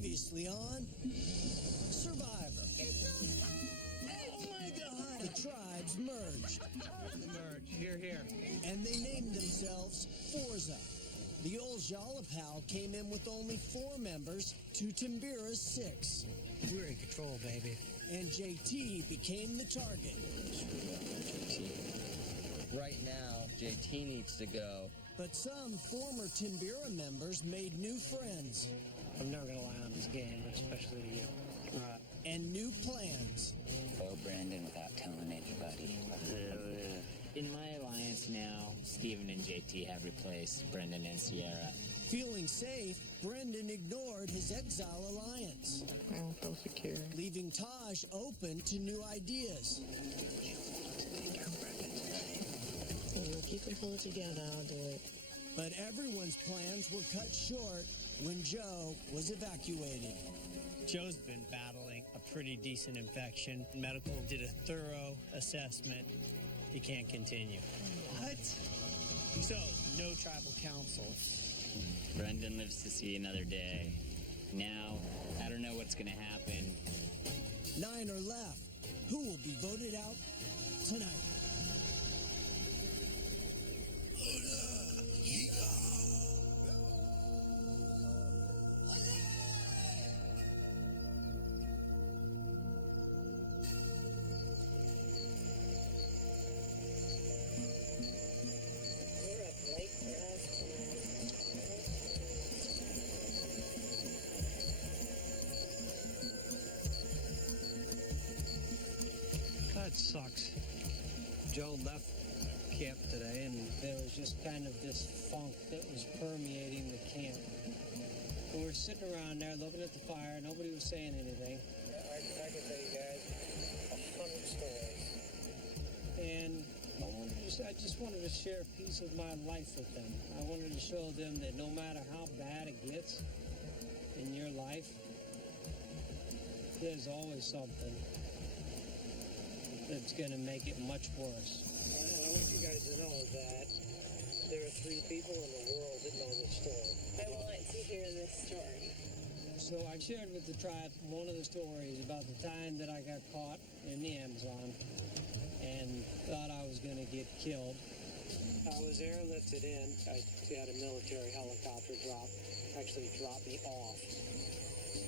Previously on Survivor. Oh my God! The tribes merged. Here. And they named themselves Forza. The old Jalapal came in with only 4 members to Timbira's 6. We're in control, baby. And JT became the target. Right now, JT needs to go. But some former Timbira members made new friends. I'm never gonna lie on this game, especially to you. And new plans. Go Brandon without telling anybody. In my alliance now, Steven and JT have replaced Brendan and Sierra. Feeling safe, Brendan ignored his exile alliance. I don't feel secure. Leaving Taj open to new ideas. Keep it all together, I'll do it. But everyone's plans were cut short when Joe was evacuated. Joe's been battling a pretty decent infection. Medical did a thorough assessment. He can't continue. What? So, no tribal council. Brendan lives to see another day. Now, I don't know what's gonna happen. 9 are left. Who will be voted out tonight? That sucks. Joe left camp today, and there was just kind of this funk that was permeating the camp. And we're sitting around there looking at the fire. Nobody was saying anything. I can tell you guys 100 stories. And I just wanted to share a piece of my life with them. I wanted to show them that no matter how bad it gets in your life, there's always something that's going to make it much worse. And I want you guys to know that there are 3 people in the world that know this story. I want to hear this story. So I shared with the tribe one of the stories about the time that I got caught in the Amazon and thought I was going to get killed. I was airlifted in. I had a military helicopter drop me off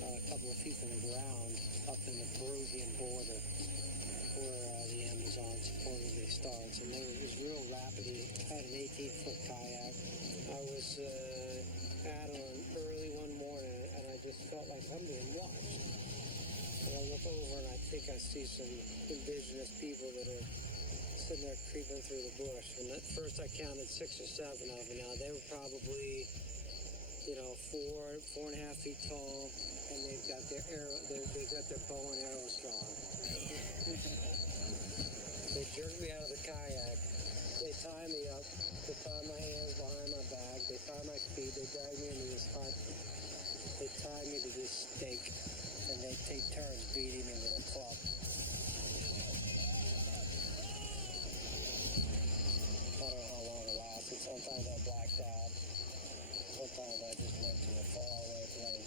a couple of feet from the ground up in the Peruvian border, where the Amazon supposedly starts, and it was real rapidly. I had an 18-foot kayak. I was paddling early one morning, and I just felt like I'm being watched. And I look over, and I think I see some indigenous people that are sitting there creeping through the bush. And at first I counted 6 or 7 of them. Now, they were probably, 4.5 feet tall, and they've got their bow and arrows drawn. They jerked me out of the kayak. They tie me up. They tie my hands behind my back. They tie my feet. They drag me into this hut. They tie me to this stake, and they take turns beating me with a club. I don't know how long it lasted. Sometimes I blacked out. Sometimes I just went to a faraway place.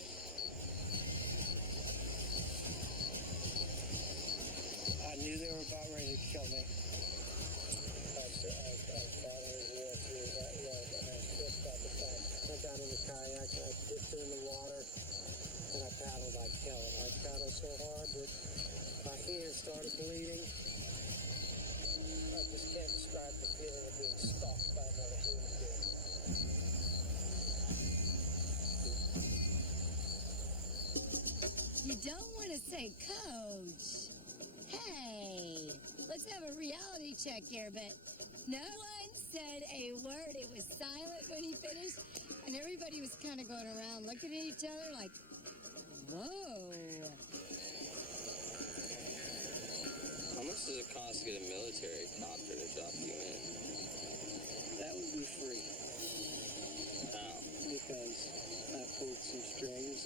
I knew they were about ready to kill me. I thought I was war through that road, and I just got the back. I got in the kayak, and I dipped it in the water, and I paddled like hell. And I paddled so hard that my hands started bleeding. I just can't describe the feeling of being stalked by another human being. You don't want to say coach. Hey, let's have a reality check here, but no one said a word. It was silent when he finished, and everybody was kind of going around looking at each other like, whoa. How much does it cost to get a military copter to drop you in? That would be free. How? Because I pulled some strings.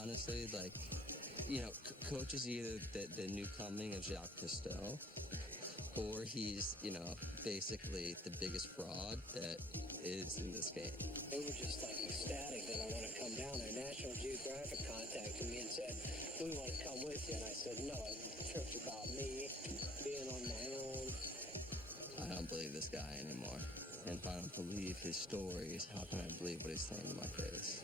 Honestly, Coach is either the new coming of Jacques Cousteau, or he's, basically the biggest fraud that is in this game. They were just like ecstatic that I want to come down there. National Geographic to me and said, we want to come with you. And I said, no, the trip's about me being on my own. I don't believe this guy anymore. And if I don't believe his stories, how can I believe what he's saying to my face?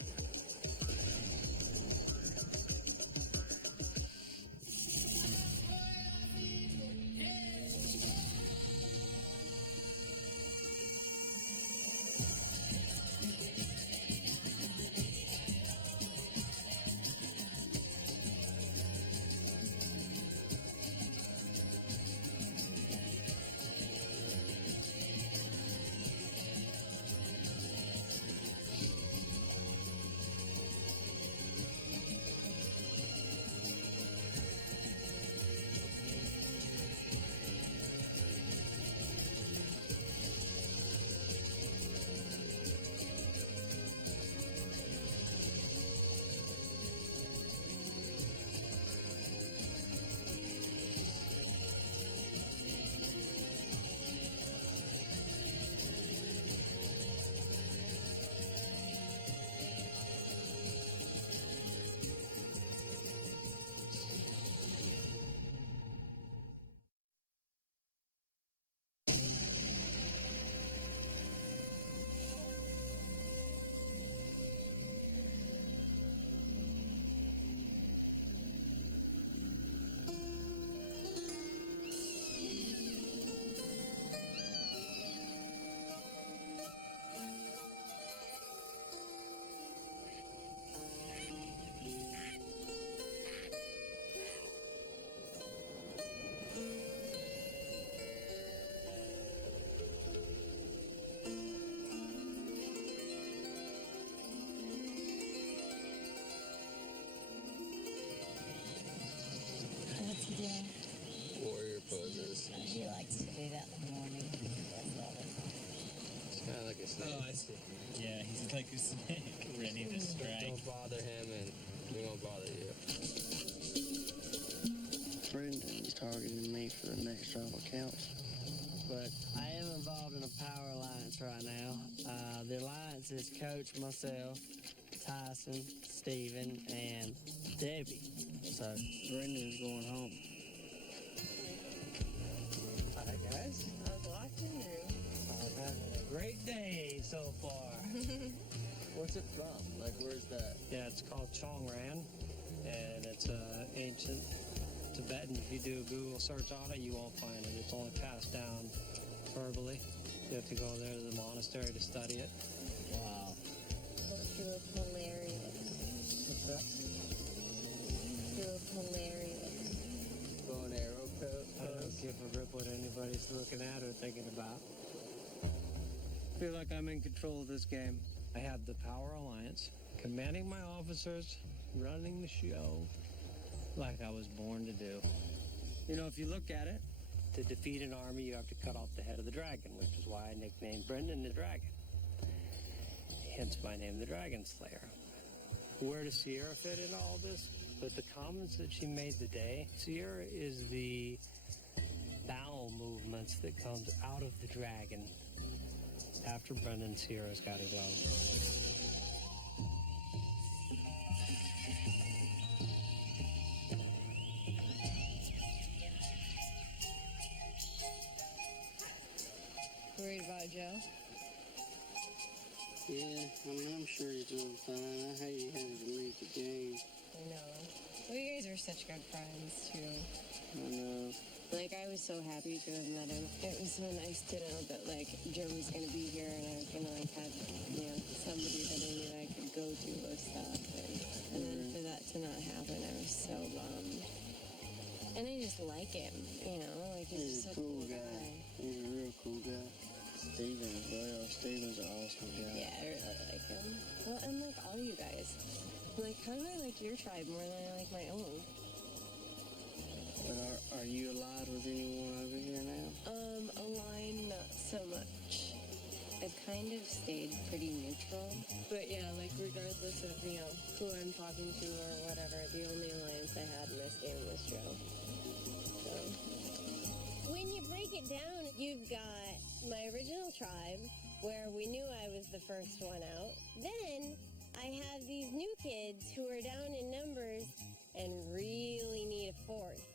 What's he doing? Warrior poses. He likes to do that in the morning. I love it. It's kind of like a snake. Oh, I see. Yeah, he's like a snake, ready to strike. Don't bother him, and we won't bother you. Brendan's targeting me for the next job accounts. But I am involved in a power alliance right now. The alliance is Coach, myself, Tyson, Steven, and Debbie. So Brendan's going home. Hi, guys. I was watching you. I'm having a great day so far. What's it from? Like, where's that? Yeah, it's called Chongran, and it's ancient Tibetan. If you do a Google search on it, you won't find it. It's only passed down verbally. You have to go there to the monastery to study it. Wow. You look hilarious. What's that? You look hilarious. Bow and arrow coat. I don't give a rip what anybody's looking at or thinking about. I feel like I'm in control of this game. I have the Power Alliance, commanding my officers, running the show like I was born to do. You know, if you look at it, to defeat an army, you have to cut off the head of the dragon, which is why I nicknamed Brendan the Dragon. Hence my name, the Dragon Slayer. Where does Sierra fit in all this? But the comments that she made today, Sierra is the bowel movements that comes out of the dragon. After Brendan, Sierra's got to go. Worried about Joe? Yeah, I mean, I'm sure he's doing fine. I hate he had to leave the game. I know. Well, you guys are such good friends, too. I know. Like, I was so happy to have met him. It was so nice to know that, like, Joe was going to be here and I was going to, like, have, you know, somebody that I knew I could go to with stuff. And then for that to not happen, I was so bummed. And I just like him, you know? Like, he's He's a just a cool guy. He's a real cool guy. Steven as well. Steven's an awesome guy. Yeah, I really like him. Well, and like all you guys. Like, kind of like your tribe more than I like my own. But are you allied with anyone over here now? Aligned, not so much. I've kind of stayed pretty neutral. But yeah, like regardless of, you know, who I'm talking to or whatever, the only alliance I had in this game was Joe. So. When you break it down, you've got my original tribe, where we knew I was the first one out. Then I have these new kids who are down in numbers and really need a fourth.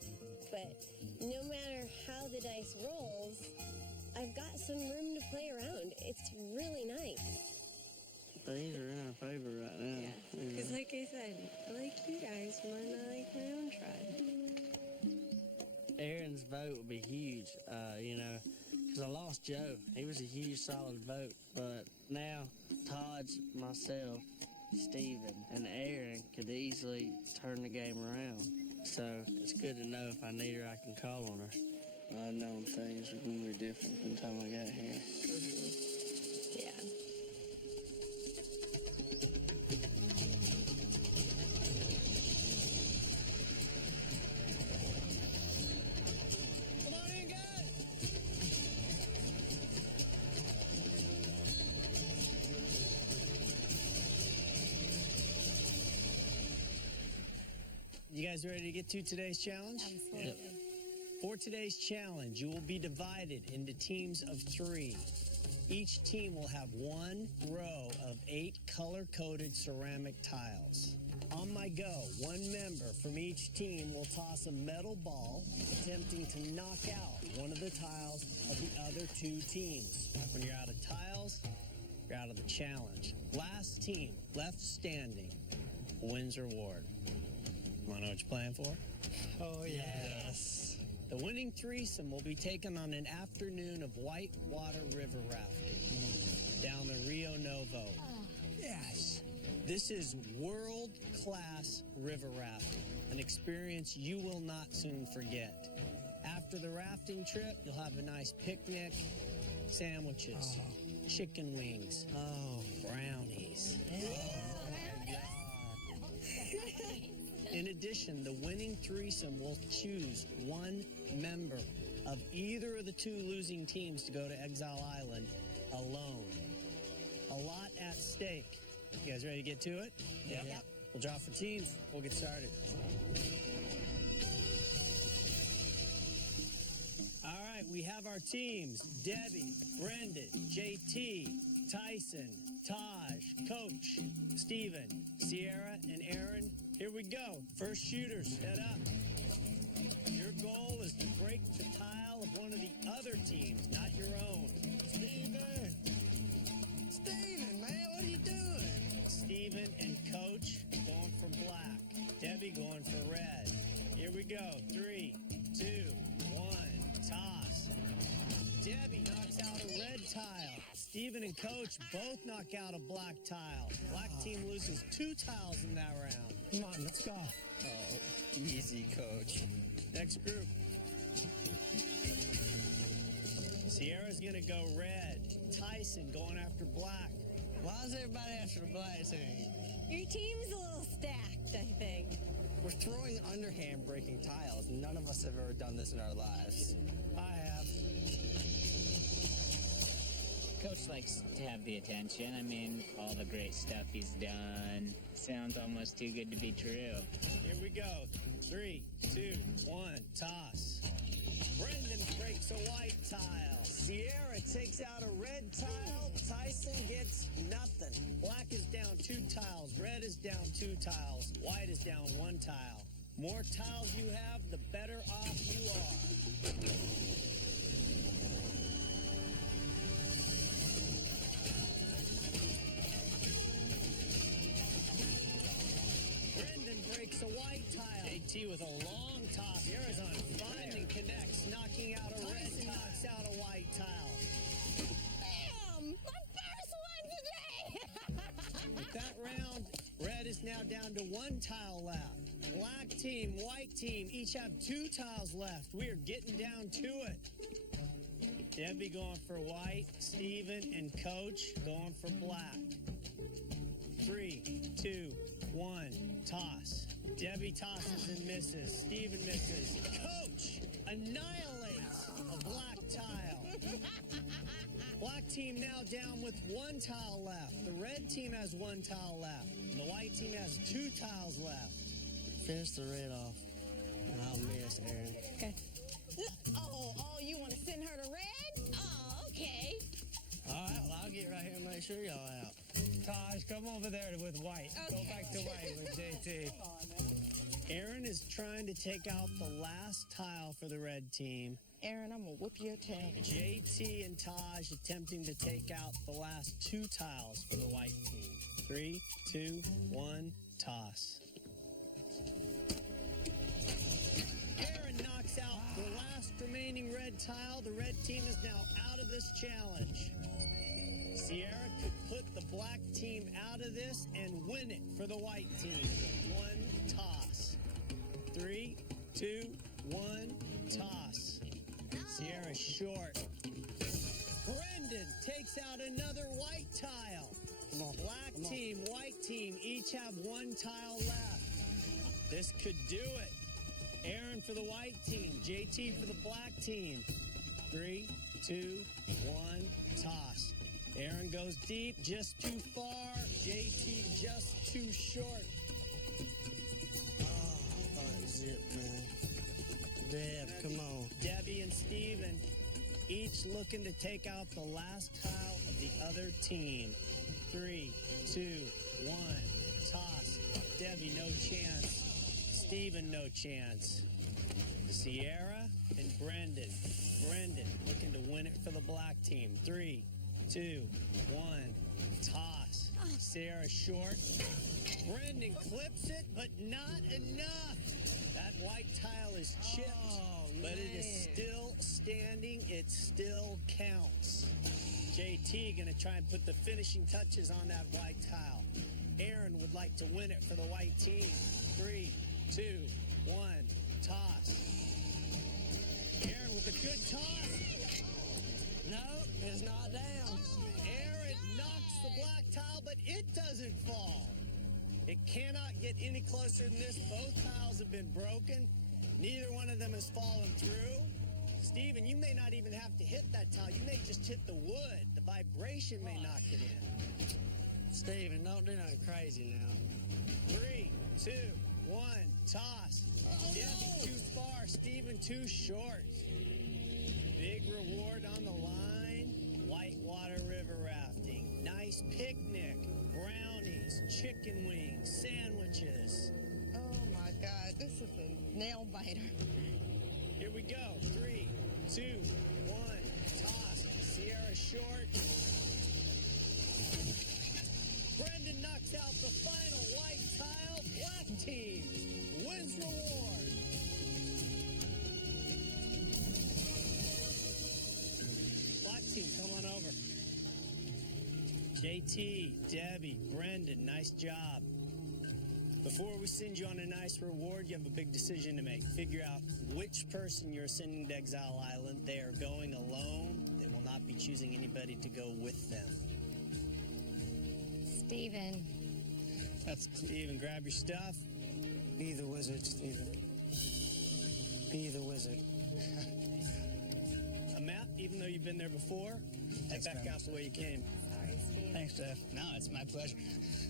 But no matter how the dice rolls, I've got some room to play around. It's really nice. These are in our favor right now. Because like I said, I like you guys more than I like my own tribe. Aaron's vote would be huge, because I lost Joe. He was a huge, solid vote. But now, Todd's, myself, Steven, and Aaron could easily turn the game around. So it's good to know if I need her, I can call on her. I've known things were going to be different from the time I got here. Yeah. Come on in, guys. You guys ready to get to today's challenge? Absolutely. For today's challenge, you will be divided into teams of 3. Each team will have one row of 8 color-coded ceramic tiles. On my go, one member from each team will toss a metal ball, attempting to knock out one of the tiles of the other 2 teams. When you're out of tiles, you're out of the challenge. Last team left standing wins reward. Want to know what you're playing for? Oh, yes. The winning threesome will be taken on an afternoon of whitewater river rafting down the Rio Novo. Yes. This is world-class river rafting, an experience you will not soon forget. After the rafting trip, you'll have a nice picnic, sandwiches, chicken wings, brownies. In addition, the winning threesome will choose one member of either of the 2 losing teams to go to Exile Island alone. A lot at stake. You guys ready to get to it? Yep. We'll draw for teams. We'll get started. All right, we have our teams. Debbie, Brendan, JT, Tyson, Taj, Coach, Steven, Sierra, and Aaron. Here we go. First shooters, head up. Your goal is to break the tile of one of the other teams, not your own. Steven, man, what are you doing? Steven and Coach going for black. Debbie going for red. Here we go. 3, 2, 1, toss. Debbie knocks out a red tile. Steven and Coach both knock out a black tile. Black team loses 2 tiles in that round. Come on, let's go. Oh, easy, Coach. Next group. Sierra's going to go red. Tyson going after black. Why is everybody after the black team? Your team's a little stacked, I think. We're throwing underhand breaking tiles. None of us have ever done this in our lives. I have. Coach likes to have the attention. I mean, all the great stuff he's done. Sounds almost too good to be true. Here we go. 3, 2, 1, toss. Brendan breaks a white tile. Sierra takes out a red tile. Tyson gets nothing. Black is down 2 tiles. Red is down 2 tiles. White is down 1 tile. More tiles you have, the better off you are. Brendan breaks a white tile. JT with a long toss. Sierra's on fine and connects, knocking out a red tile. Knocks out a white tile. Bam! My first one today! With that round, red is now down to 1 tile left. Black team, white team, each have 2 tiles left. We are getting down to it. Debbie going for white, Steven and Coach going for black. 3, 2, 1, toss. Debbie tosses and misses. Steven misses. Coach annihilates a black tile. Black team now down with 1 tile left. The red team has 1 tile left. And the white team has 2 tiles left. Finish the red off, and I'll miss, Aaron. Okay. Oh, you want to send her to red? Oh, okay. All right, well, I'll get right here and make sure y'all out. Taj, come over there with white. Go back to white with JT. Aaron is trying to take out the last tile for the red team. Aaron, I'm gonna whip your tail. JT and Taj attempting to take out the last 2 tiles for the white team. 3, 2, 1, toss. Aaron knocks out the last remaining red tile. The red team is now out of this challenge. Sierra could put the black team out of this and win it for the white team. 1 toss. 3, 2, 1, toss. Sierra short. Brendan takes out another white tile. Black team, white team, each have 1 tile left. This could do it. Aaron for the white team, JT for the black team. 3, 2, 1, toss. Aaron goes deep, just too far. JT just too short. Oh, I thought it was it, man. Deb, come on. Debbie and Steven each looking to take out the last tile of the other team. 3, 2, 1, toss. Debbie, no chance. Steven, no chance. Sierra and Brendan. Brendan looking to win it for the black team. 3, 2, 1, toss. Sierra short. Brendan clips it, but not enough. That white tile is chipped, but it is still standing. It still counts. JT going to try and put the finishing touches on that white tile. Aaron would like to win it for the white team. 3, 2, 1, toss. Aaron with a good toss. No, it's not down. Aaron knocks the black tile, but it doesn't fall. It cannot get any closer than this. Both tiles have been broken. Neither one of them has fallen through. Steven, you may not even have to hit that tile. You may just hit the wood. The vibration may knock it in. Steven, don't do nothing crazy now. 3, 2, 1, toss. Debbie too far. Steven too short. Big reward on the line. Whitewater river rafting. Nice picnic. Brownies, chicken wings, sandwiches. Oh my God, this is a nail biter. Here we go. 3, 2, 1, toss. Sierra short. Brendan knocks out the final white tile. Black team wins reward. Black team, come on over. JT, Debbie, Brendan, nice job. Before we send you on a nice reward, you have a big decision to make. Figure out which person you're sending to Exile Island. They are going alone. They will not be choosing anybody to go with them. Steven. That's Steven. Grab your stuff. Be the wizard, Steven. Be the wizard. A map, even though you've been there before, head back out the way you came. Sorry, Steven. Thanks, Jeff. No, it's my pleasure.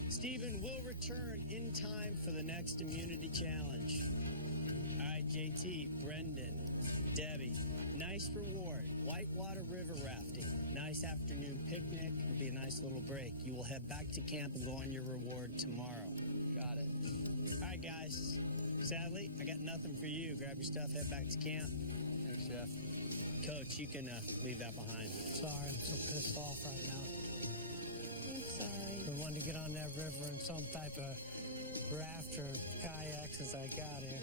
Steven will return in time for the next immunity challenge. All right, JT, Brendan, Debbie, nice reward. Whitewater river rafting. Nice afternoon picnic. It'll be a nice little break. You will head back to camp and go on your reward tomorrow. Got it. All right, guys. Sadly, I got nothing for you. Grab your stuff, head back to camp. Thanks, Jeff. Coach, you can leave that behind. Sorry, I'm so pissed off right now. I'm sorry. I wanted to get on that river in some type of raft or kayak since I got here.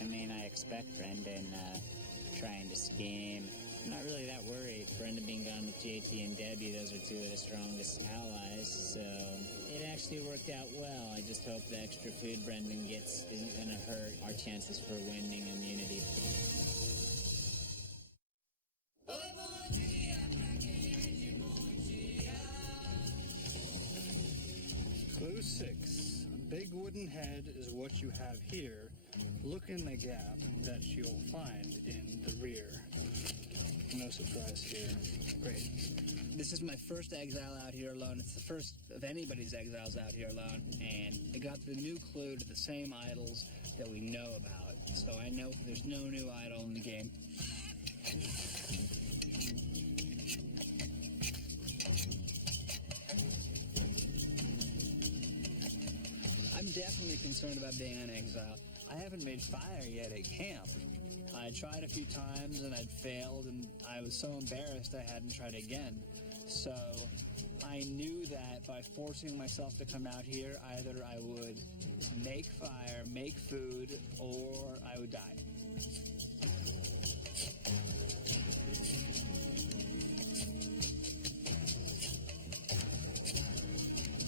I mean, I expect Brendan trying to scheme. I'm not really that worried. Brendan being gone with JT and Debbie, those are 2 of the strongest allies, so it actually worked out well. I just hope the extra food Brendan gets isn't going to hurt our chances for winning immunity. Clue 6. A big wooden head is what you have here. Look in the gap that you'll find in the rear. No surprise here. Great. This is my first exile out here alone. It's the first of anybody's exiles out here alone. And I got the new clue to the same idols that we know about. So I know there's no new idol in the game. definitely concerned about being an exile. I haven't made fire yet at camp. I tried a few times and I'd failed, and I was so embarrassed I hadn't tried again. So I knew that by forcing myself to come out here, either I would make fire, make food, or I would die.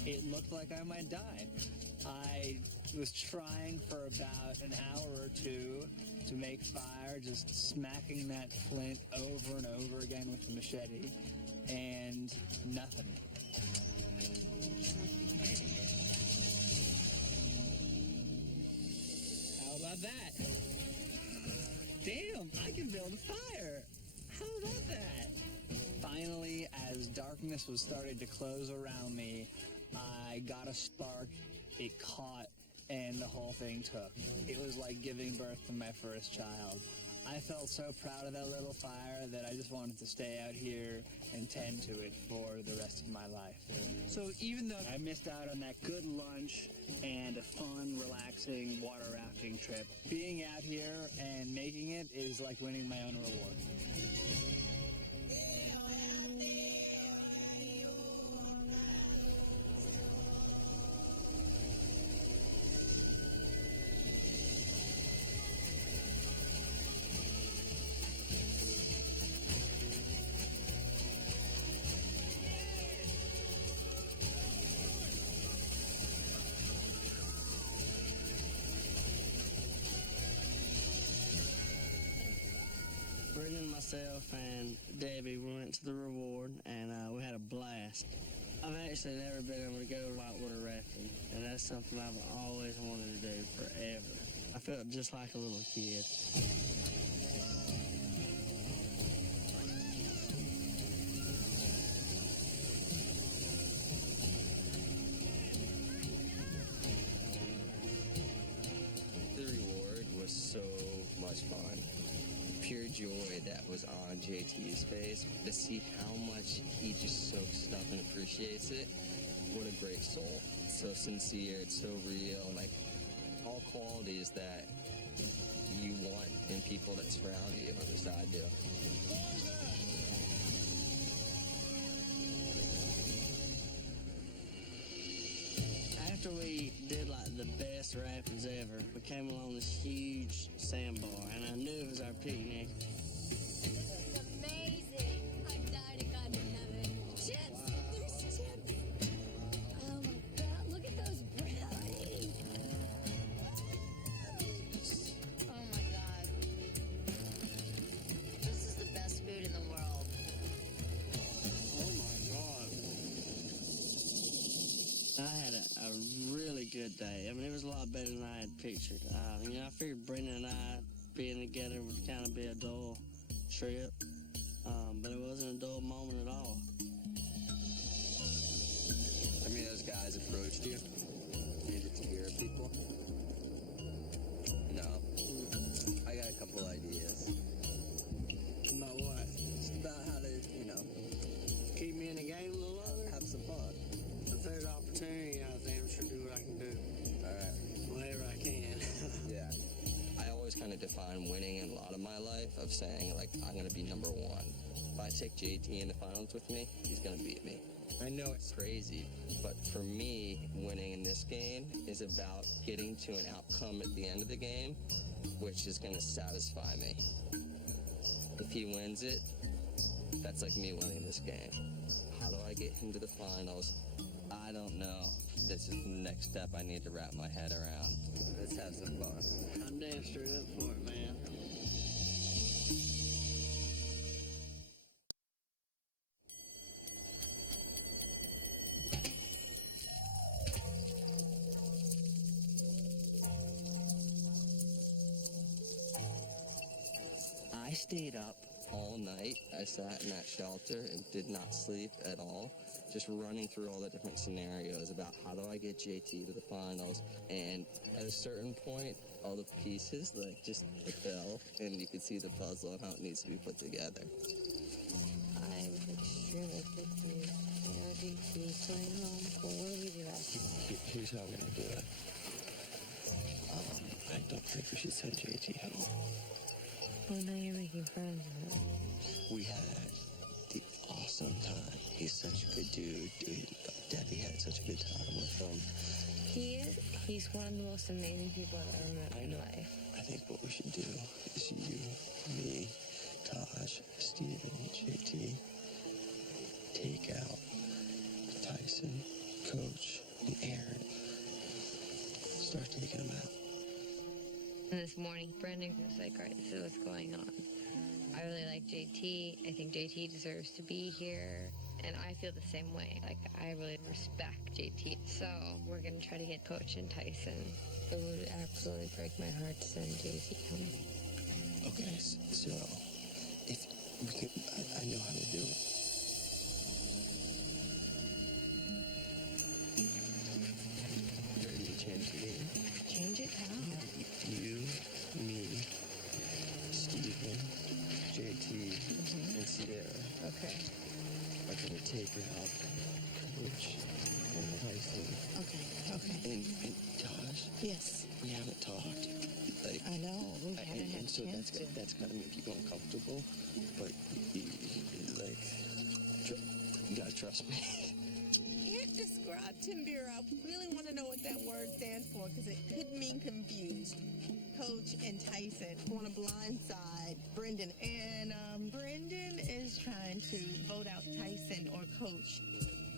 It looked like I might die. I was trying for about an hour or two to make fire, just smacking that flint over and over again with the machete, and nothing. How about that? Damn, I can build a fire. How about that? Finally, as darkness was starting to close around me, I got a spark, it caught, and the whole thing took. It was like giving birth to my first child. I felt so proud of that little fire that I just wanted to stay out here and tend to it for the rest of my life. So even though I missed out on that good lunch and a fun, relaxing water rafting trip, being out here and making it is like winning my own reward. Brendan, myself, and Debbie, we went to the reward, and we had a blast. I've actually never been able to go whitewater rafting, and that's something I've always wanted to do forever. I felt just like a little kid. The reward was so much fun. Pure joy that was on JT's face, to see how much he just soaks stuff and appreciates it. What a great soul. It's so sincere, it's so real, like all qualities that you want in people that surround you, at least I do. After we did like the best rapids ever, we came along this huge sandbar, and I knew it was our picnic. This is amazing. I'm dying to God to heaven. Chips! There's chips! Oh my God, look at those brownies! Oh my God. This is the best food in the world. Oh my God. I had a really good day. I mean, it was a lot better than I had pictured. I figured Brendan and I being together would kind of be a dull trip, but it wasn't a dull moment at all. I mean, those guys approached you? Needed to hear people? No. I got a couple ideas. About what? Just about how to, Keep me in the game a little longer? have some fun. If there's opportunity, I damn sure do what I can do. All right. Whatever I can. Yeah. I always kind of define winning in a lot of my life of saying, like, I'm going to be number one. If I take JT in the finals with me, he's going to beat me. I know it's crazy, but for me, winning in this game is about getting to an outcome at the end of the game, which is going to satisfy me. If he wins it, that's like me winning this game. How do I get him to the finals? I don't know. This is the next step I need to wrap my head around. Let's have some fun. I'm damn straight up for it, man. I stayed up all night. I sat in that shelter and did not sleep at all, just running through all the different scenarios about how do I get JT to the finals. And at a certain point, all the pieces just fell, and you could see the puzzle and how it needs to be put together. I'm extremely confused. Can you playing home? Well, what do we do after? Here's how I'm gonna do it. think we should send JT home. Well, now you're making friends with him. We had the awesome time. He's such a good dude. Debbie had such a good time with him. He's one of the most amazing people I've ever met in my life. I think what we should do is you, me, Taj, Steven, JT, take out Tyson, Coach, and Aaron. Start taking them out. And this morning, Brendan was like, all right, this is what's going on. I really like JT. I think JT deserves to be here. And I feel the same way. Like, I really respect JT. So we're going to try to get Coach and Tyson. It would absolutely break my heart to send JT home. Okay, so if we could, I know how to do it. You ready to change the game? Change it how? You, me, Steven, JT, and Sierra. Okay. Are gonna take out Coach and Tyson. Okay. And Tosh. Yes. We haven't talked. Like, I know. We haven't had and so a chance to. that's gonna make you uncomfortable. But you gotta trust me. Can't describe Timbira. I really want to know what that word stands for because it could mean confused. Coach and Tyson want to blindside Brendan, and Brendan is trying to vote out Tyson or Coach.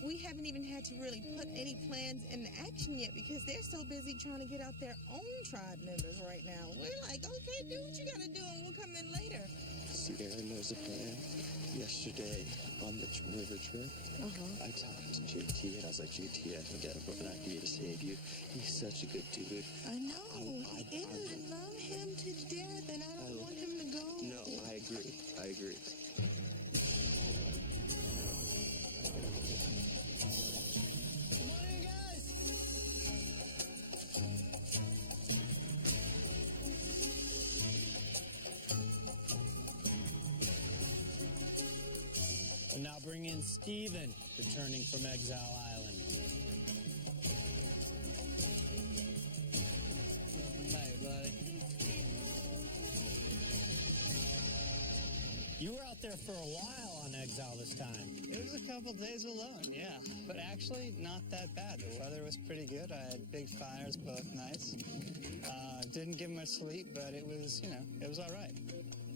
We haven't even had to really put any plans into action yet because they're so busy trying to get out their own tribe members right now. We're like, okay, do what you gotta do, and we'll come in later. Sierra knows the plan. Yesterday on the river trip, I talked to JT and I was like, JT, I think I have an idea to save you. He's such a good dude. I know. I love him to death, and I don't want him to go. No, I agree. Morning, guys. We'll now bring in Steven, returning from Exile Island. Hi, buddy. You were out there for a while on Exile this time. It was a couple days alone, yeah. But actually, not that bad. The weather was pretty good. I had big fires both nights. Didn't get much sleep, but it was, it was all right.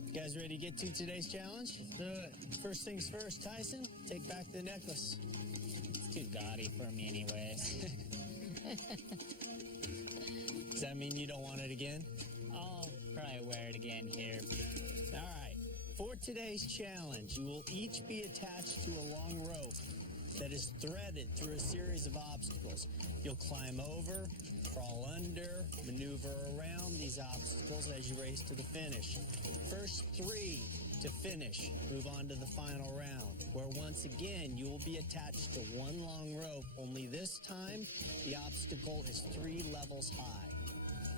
You guys ready to get to today's challenge? Do it. First things first, Tyson, take back the necklace. It's too gaudy for me anyways. Does that mean you don't want it again? I'll probably wear it again here. All right. For today's challenge, you will each be attached to a long rope that is threaded through a series of obstacles. You'll climb over, crawl under, maneuver around these obstacles as you race to the finish. First 3 to finish move on to the final round, where once again you will be attached to one long rope, only this time the obstacle is 3 levels high.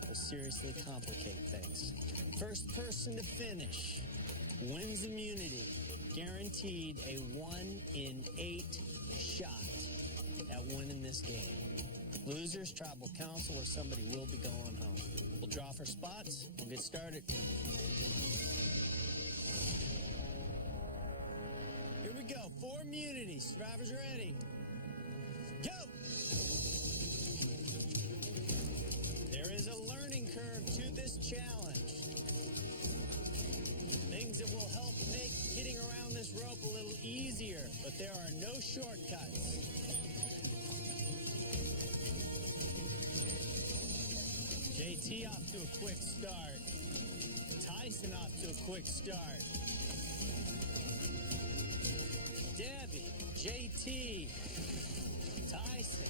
Will seriously complicate things. First person to finish wins immunity, guaranteed a 1 in 8 shot at winning this game. Losers, tribal council, or somebody will be going home. We'll draw for spots. We'll get started. Here we go. 4 immunity. Survivors ready. Go! There is a learning curve to this challenge. Things that will help make getting around this rope a little easier, but there are no shortcuts. JT off to a quick start. Tyson off to a quick start. Debbie, JT, Tyson,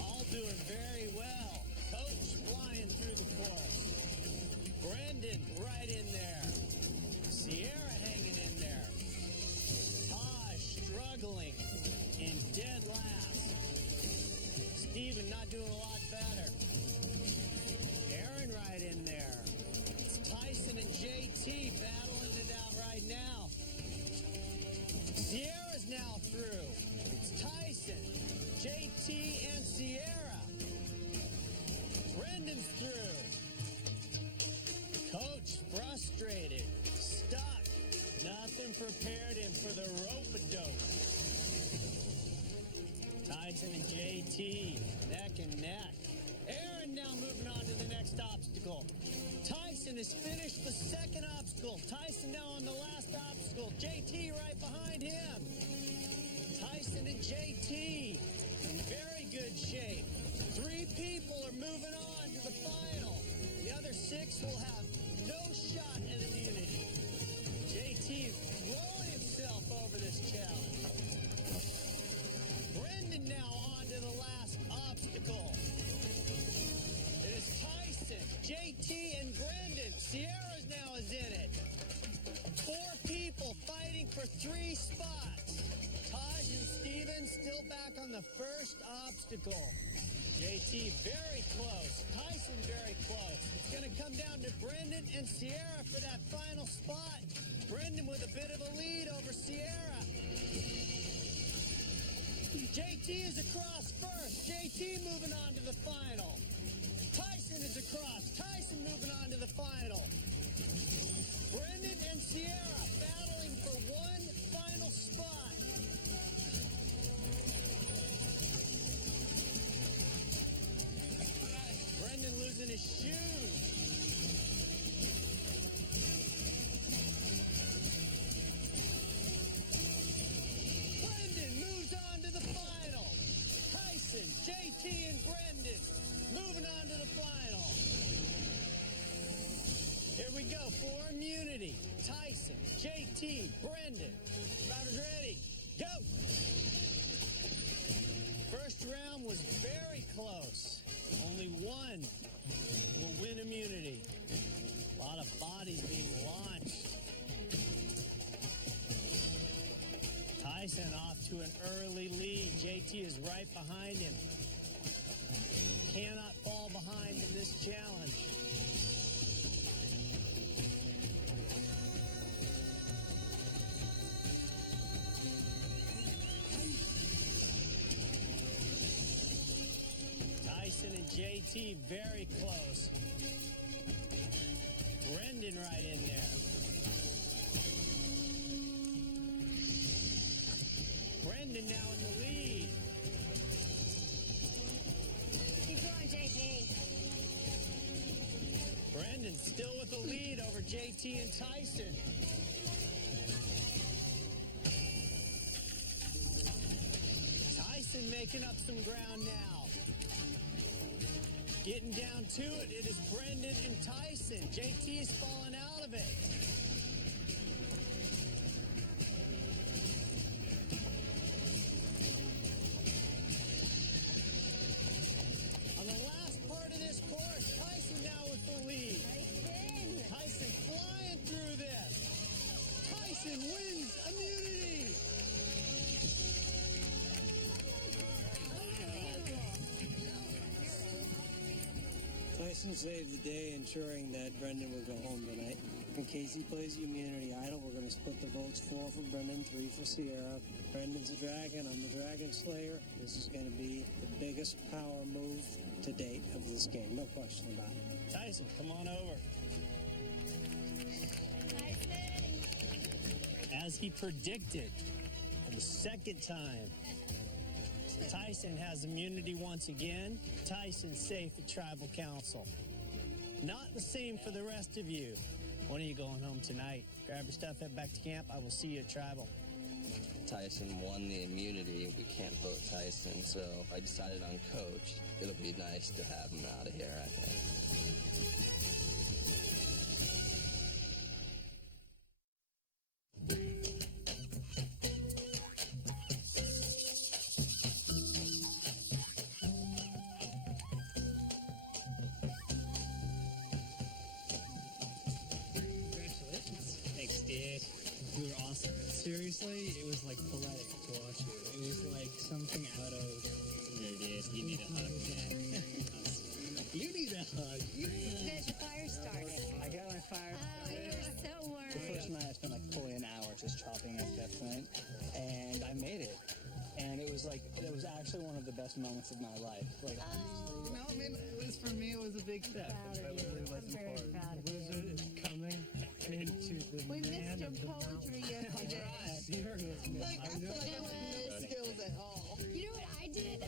all doing very well. Coach flying through the course. Brendan right in there. Sierra hanging in there. Taj struggling in dead last. Steven not doing a lot better. Aaron right in there. It's Tyson and JT battling it out right now. Sierra's now through. It's Tyson, JT, and Sierra. Brendan's through. prepared him for the rope-a-dope. Tyson and JT, neck and neck. Aaron now moving on to the next obstacle. Tyson has finished the second obstacle. Tyson now on the last obstacle. JT right behind him. Tyson and JT in very good shape. 3 people are moving on to the final. The other 6 will have no shot at immunity. JT is throwing himself over this challenge. Brendan now on to the last obstacle. It is Tyson, JT, and Brendan. Sierra's now is in it. 4 people fighting for 3 spots. Taj and Steven still back on the first obstacle. JT very close. Tyson very close. It's going to come down to Brendan and Sierra for that final spot. Brendan with a bit of a lead over Sierra. JT is across first. JT moving on to the final. Tyson is across. Tyson moving on to the final. Brendan and Sierra battling for one final spot. Brendan losing his shoes. Brendan moves on to the final. Tyson, JT, and Brendan moving on to the final. Here we go for immunity. Tyson, JT, Brendan. Drivers ready. Go! First round was very close. Only one will win immunity. A lot of bodies being launched. Tyson off to an early lead. JT is right behind him. Cannot fall behind in this challenge. Tyson and JT very close. Brendan right in there. Brendan now in the lead. Keep going, JT. Brendan still with the lead over JT and Tyson. Tyson making up some ground now. Getting down to it, it is Brendan and Tyson. JT is falling out of it. On the last part of this course, Tyson now with the lead. Tyson flying through this. Tyson wins immunity. Tyson saved the day, ensuring that Brendan would go home tonight. In case he plays the immunity idol, we're going to split the votes: 4 for Brendan, 3 for Sierra. Brendan's a dragon. I'm the dragon slayer. This is going to be the biggest power move to date of this game. No question about it. Tyson, come on over. As he predicted, for the second time, Tyson has immunity once again. Tyson's safe at Tribal Council. Not the same for the rest of you. When are you going home tonight? Grab your stuff, head back to camp. I will see you at Tribal. Tyson won the immunity. We can't vote Tyson, so I decided on Coach. It'll be nice to have him out of here, I think. You were awesome. Seriously, it was like poetic to watch you. It was like something out of... You need a hug, man. You need a hug. There's your fire started. I got my fire. Oh, you were so worried. The first night I spent like fully an hour just chopping at that flint, and I made it. And it was actually one of the best moments of my life. Like, You know, I mean, for me, it was a big step. Proud of you. I'm very proud of you. Wizard is coming into We missed your poetry yesterday. Serious, man. Like, I feel like I have no skills at all. You know what I did?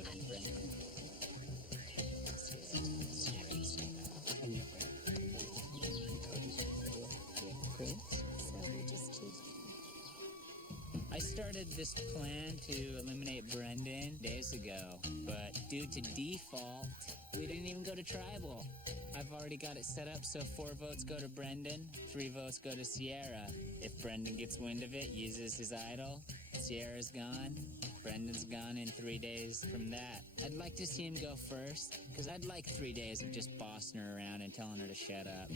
I started this plan to eliminate Brendan days ago, but due to default, we didn't even go to tribal. I've already got it set up so 4 votes go to Brendan, 3 votes go to Sierra. If Brendan gets wind of it, uses his idol, Sierra's gone, Brendan's gone in 3 days from that. I'd like to see him go first, because I'd like 3 days of just bossing her around and telling her to shut up.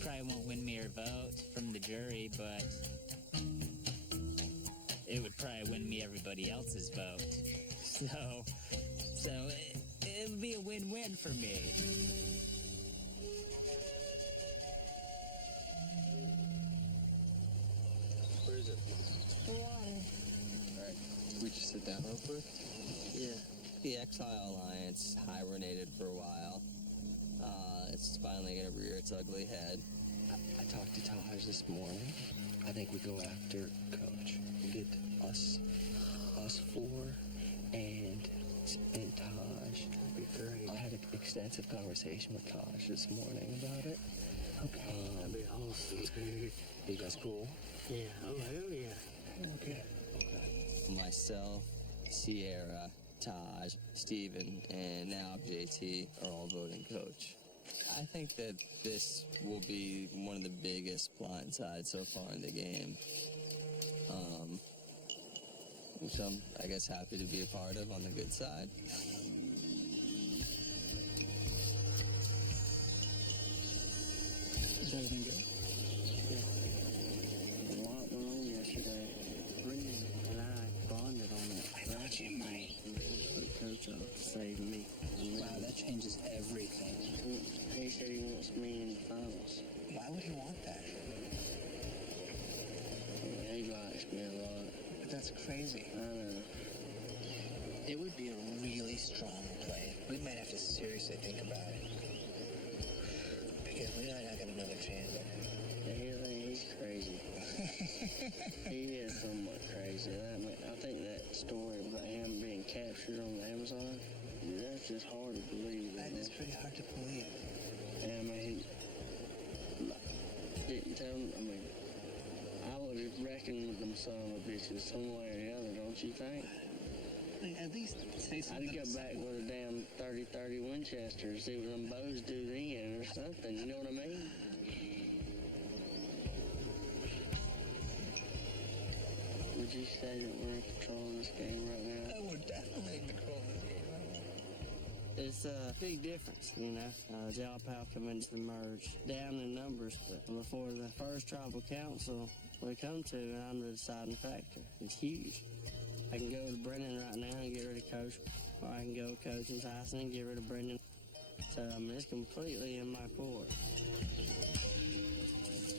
Probably won't win me her vote from the jury, but it would probably win me everybody else's vote. So it would be a win-win for me. Where is it? The water. Alright, we just sit down real quick? Yeah. The Exile Alliance hibernated for a while. It's finally gonna rear its ugly head. I talked to Taj this morning. I think we go after Coach. We get us 4 and Taj. That'd be great. I had an extensive conversation with Taj this morning about it. Okay, that'd be awesome. You guys cool? Yeah, oh hell yeah. Okay. Myself, Sierra, Taj, Steven, and now JT are all voting Coach. I think that this will be one of the biggest blindsides so far in the game. Which I'm, I guess, happy to be a part of on the good side. Is everything good? A lot went on yesterday. Brendan and I bonded on it. I thought you might. But Coach saved me. Wow, that changes everything. He said he wants me in the finals. Why would he want that? Yeah, he likes me a lot. But that's crazy. I know. It would be a really strong play. We might have to seriously think about it. Because we might not get another chance. Yeah, he's crazy. He is somewhat crazy. I think that story about him being captured on Amazon, that's just hard to believe. That is pretty hard to believe. And I mean, didn't tell him, I mean, I would have reckoned with them son of a bitches some way or the other, don't you think? At least say something. I'd go back with a damn 30-30 Winchester, see what them bows do then or something, you know what I mean? Would you say that we're in control of this game right now? We're definitely in control of this game right now. It's a big difference, you know. Jalpal commenced the merge down in numbers, but before the first tribal council we come to, I'm the deciding factor. It's huge. I can go to Brendan right now and get rid of Coach, or I can go with Coach and Tyson and get rid of Brendan. So, I mean, it's completely in my court.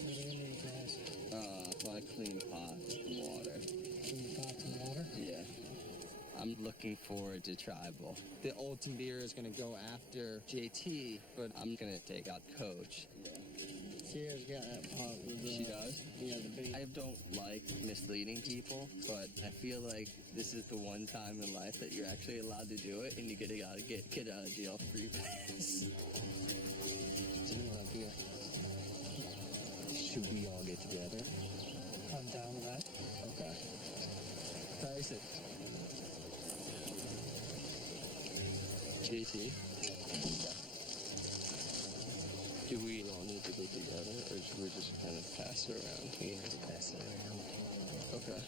What do you need, guys? Want a clean pot and water. Clean pots and water? Yeah. I'm looking forward to tribal. The old Timbira is going to go after JT, but I'm going to take out Coach. Sierra's got that part with the... She does? Yeah, the beat. I don't like misleading people, but I feel like this is the one time in life that you're actually allowed to do it, and you get out of jail free pass. It's a new idea. Should we all get together? I'm down with that. Okay. Tyson. JT. Do we all need to go together, or should we just kind of pass it around? We have to pass it around. Okay.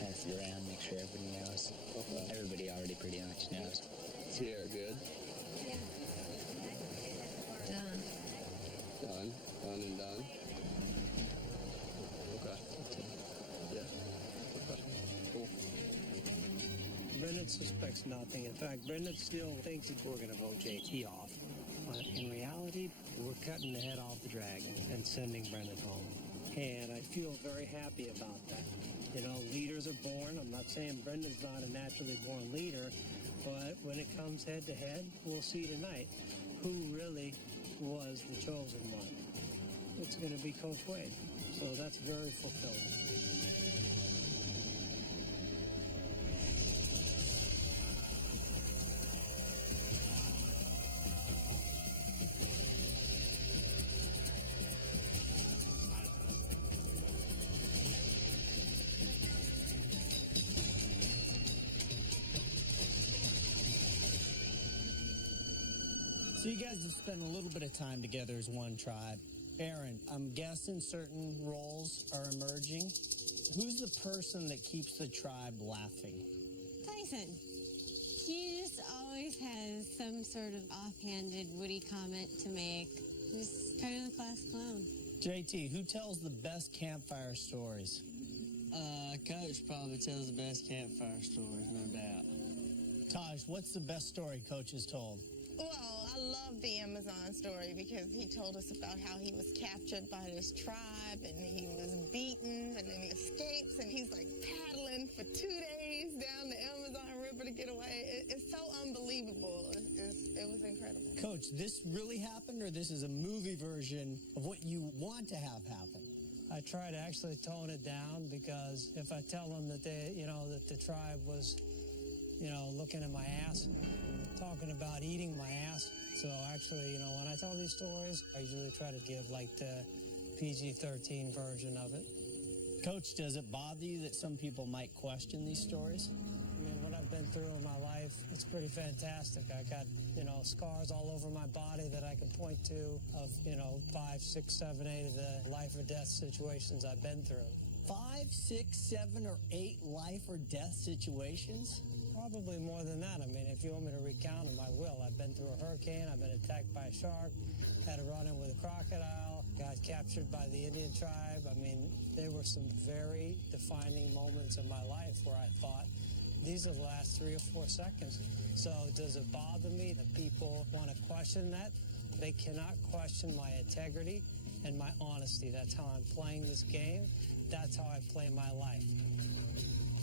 Pass it around, make sure everybody knows. Okay. Everybody already pretty much knows. Sierra, good? Done. Done. Done and done. Okay. Yeah. Okay. Cool. Brendan suspects nothing. In fact, Brendan still thinks that we're going to vote JT off. But in reality, we're cutting the head off the dragon and sending Brendan home. And I feel very happy about that. You know, leaders are born. I'm not saying Brendan's not a naturally born leader, but when it comes head to head, we'll see tonight who really was the chosen one. it's going to be Coach Wade. So that's very fulfilling. So you guys have spent a little bit of time together as one tribe. Aaron, I'm guessing certain roles are emerging. Who's the person that keeps the tribe laughing? Tyson. He just always has some sort of offhanded, witty comment to make. He's kind of the class clown. JT, who tells the best campfire stories? Coach probably tells the best campfire stories, no doubt. Taj, what's the best story Coach has told? Well, I love the Amazon story because he told us about how he was captured by this tribe and he was beaten and then he escapes and he's like paddling for 2 days down the Amazon River to get away. It's so unbelievable. It was incredible. Coach, this really happened or this is a movie version of what you want to have happen? I try to actually tone it down because if I tell them that that the tribe was, looking at my ass, talking about eating my ass. So actually, when I tell these stories, I usually try to give like the PG-13 version of it. Coach, does it bother you that some people might question these stories? I mean, what I've been through in my life, it's pretty fantastic. I got, scars all over my body that I can point to of, 5, 6, 7, 8 of the life or death situations I've been through. 5, 6, 7, or 8 life or death situations? Probably more than that. I mean, if you want me to recount them, I will. I've been through a hurricane. I've been attacked by a shark. Had a run-in with a crocodile. Got captured by the Indian tribe. I mean, there were some very defining moments in my life where I thought, these are the last 3 or 4 seconds. So does it bother me that people want to question that? They cannot question my integrity and my honesty. That's how I'm playing this game. That's how I play my life.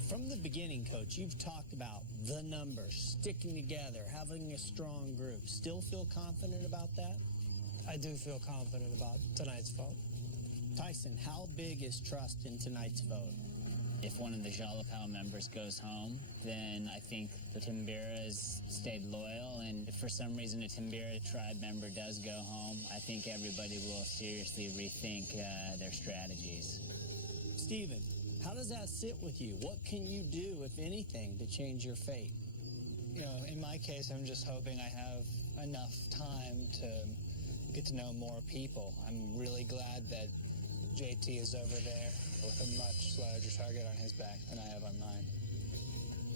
From the beginning, Coach, you've talked about the numbers, sticking together, having a strong group. Still feel confident about that? I do feel confident about tonight's vote. Tyson, how big is trust in tonight's vote? If one of the Jalapao members goes home, then I think the Timbira has stayed loyal, and if for some reason a Timbira tribe member does go home, I think everybody will seriously rethink their strategies. Stephen, how does that sit with you? What can you do, if anything, to change your fate? In my case, I'm just hoping I have enough time to get to know more people. I'm really glad that JT is over there with a much larger target on his back than I have on mine.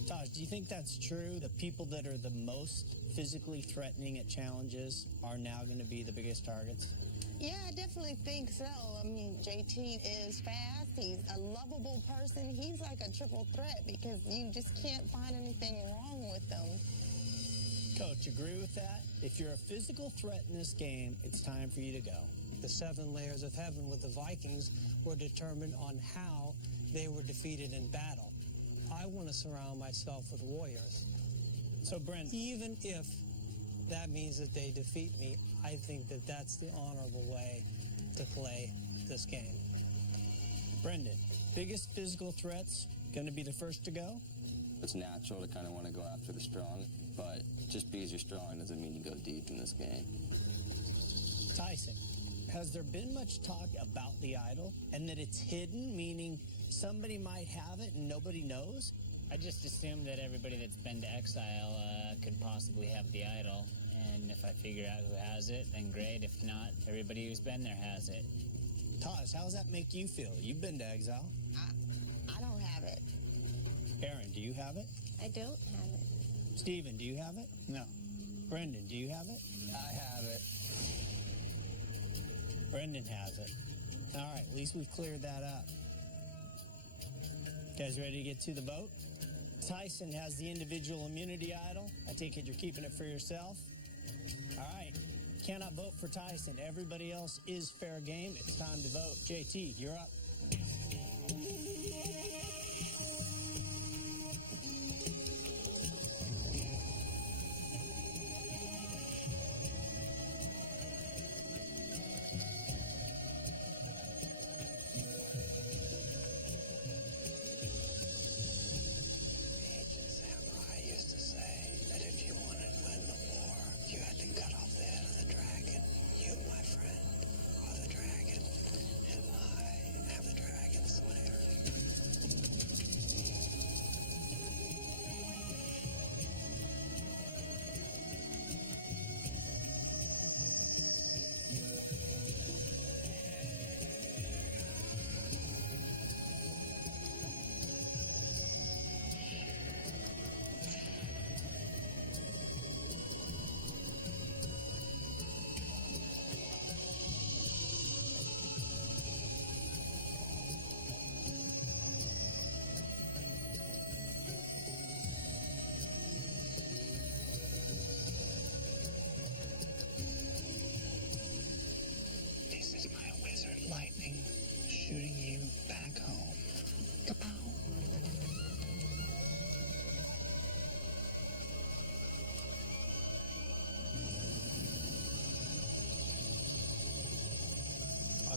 Taj, do you think that's true? The people that are the most physically threatening at challenges are now going to be the biggest targets? Yeah, I definitely think so. I mean, JT is fast. He's a lovable person. He's like a triple threat because you just can't find anything wrong with him. Coach, agree with that? If you're a physical threat in this game, it's time for you to go. The 7 layers of heaven with the Vikings were determined on how they were defeated in battle. I want to surround myself with warriors. So, Brent, even if that means that they defeat me, I think that that's the honorable way to play this game. Brendan, biggest physical threats going to be the first to go? It's natural to kind of want to go after the strong, but just because you're strong doesn't mean you go deep in this game. Tyson, has there been much talk about the idol and that it's hidden, meaning somebody might have it and nobody knows? I just assumed that everybody that's been to exile could possibly have the idol, and if I figure out who has it, then great. If not, everybody who's been there has it. Taj, how does that make you feel? You've been to exile. I don't have it. Aaron, do you have it? I don't have it. Stephen, do you have it? No. Brendan, do you have it? I have it. Brendan has it. All right, at least we've cleared that up. Guys ready to get to the vote? Tyson has the individual immunity idol. I take it you're keeping it for yourself? All right. Cannot vote for Tyson. Everybody else is fair game. It's time to vote. JT, you're up.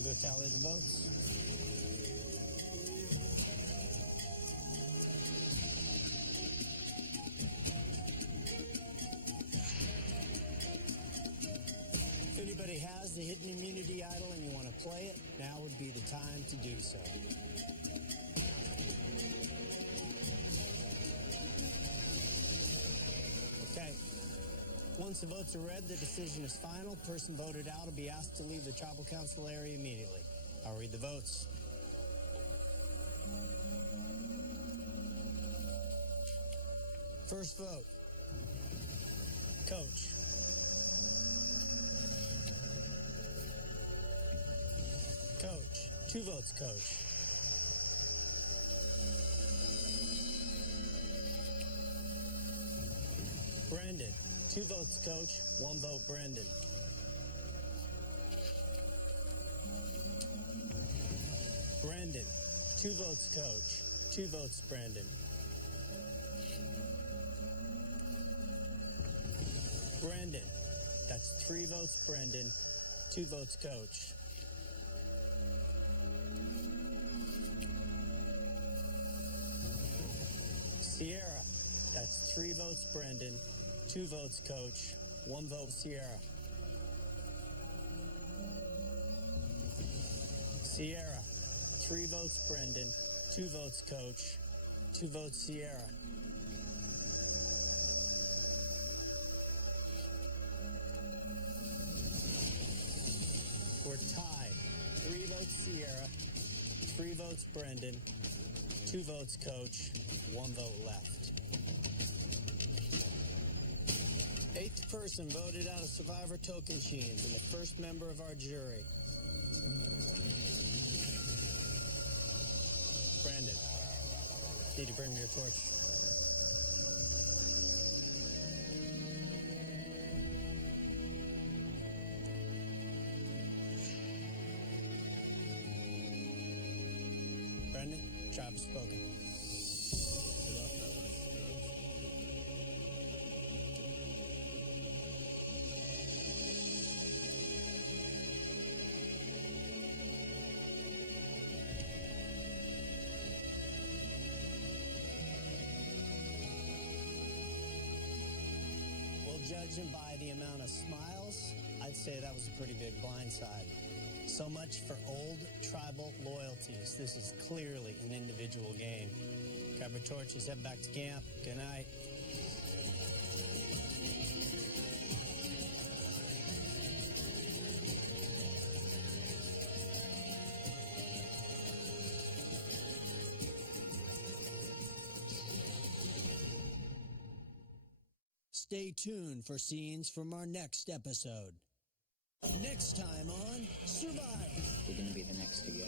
I'll go tally the votes. If anybody has the hidden immunity idol and you want to play it, now would be the time to do so. Okay. Once the votes are read, the decision is final. Person voted out will be asked to leave the tribal council area immediately. I'll read the votes. First vote, Coach. Coach. 2 votes, Coach. Brendan. 2 votes, Coach. 1 vote, Brendan. Brendan. 2 votes, Coach. 2 votes, Brendan. Brendan. That's 3 votes, Brendan. 2 votes, Coach. Sierra. That's 3 votes, Brendan. 2 votes, Coach. 1 vote, Sierra. Sierra. 3 votes, Brendan. 2 votes, Coach. 2 votes, Sierra. We're tied. 3 votes, Sierra. 3 votes, Brendan. 2 votes, Coach. 1 vote left. 8th person voted out of Survivor Token Sheens and the first member of our jury. Brandon, need to bring me your torch. Brandon, tribe has spoken. Good luck, fellas. Judging by the amount of smiles, I'd say that was a pretty big blindside. So much for old tribal loyalties. This is clearly an individual game. Grab your torches, head back to camp. Good night. Stay tuned for scenes from our next episode. Next time on Survivor. You're going to be the next to go.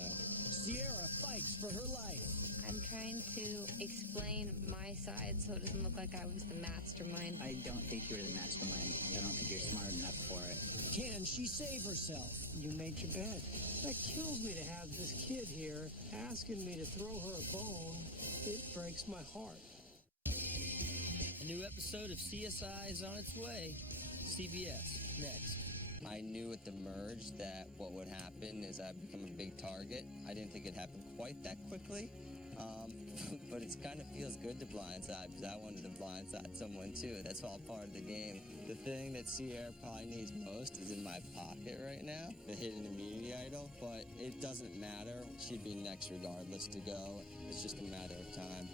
Sierra fights for her life. I'm trying to explain my side so it doesn't look like I was the mastermind. I don't think you're the mastermind. I don't think you're smart enough for it. Can she save herself? You made your bed. That kills me to have this kid here asking me to throw her a bone. It breaks my heart. A new episode of CSI is on its way. CBS, next. I knew at the merge that what would happen is I'd become a big target. I didn't think it'd happen quite that quickly, but it kind of feels good to blindside because I wanted to blindside someone too. That's all part of the game. The thing that Sierra probably needs most is in my pocket right now, the hidden immunity idol, but it doesn't matter. She'd be next regardless to go. It's just a matter of time.